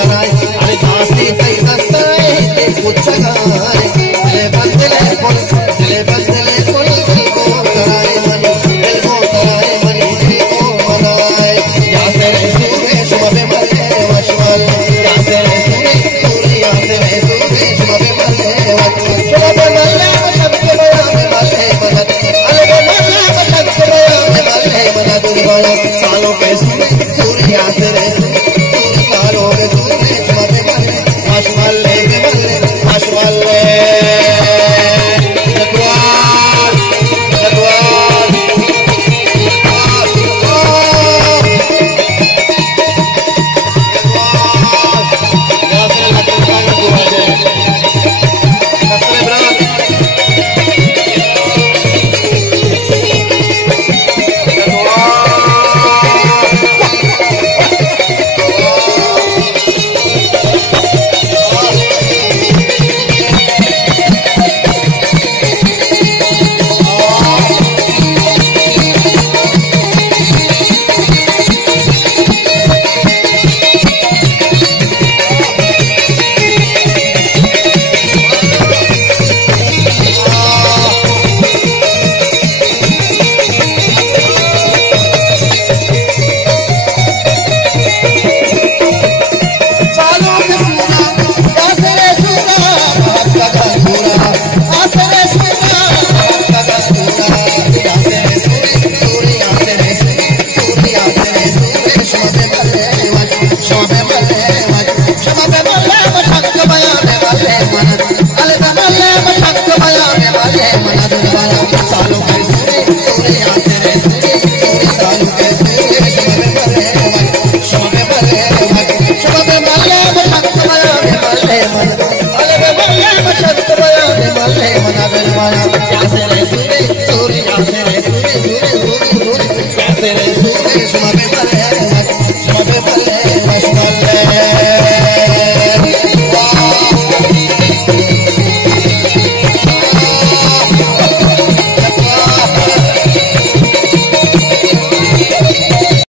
कराए अरे दासी कई दस्ताए ते कुछ गाए दिले बंदले कुल दिल को कराए मनी दिल को मनाए या से सूरे शबे मले वशवल या से सूरे या से सूरे शबे मले वशवल शबे मले मत के बया में मले मत अलग मले मत के बया में मले मत दुर्बल सालों के सूरे या से सालों के सूरे शबे मले वशवल सूरे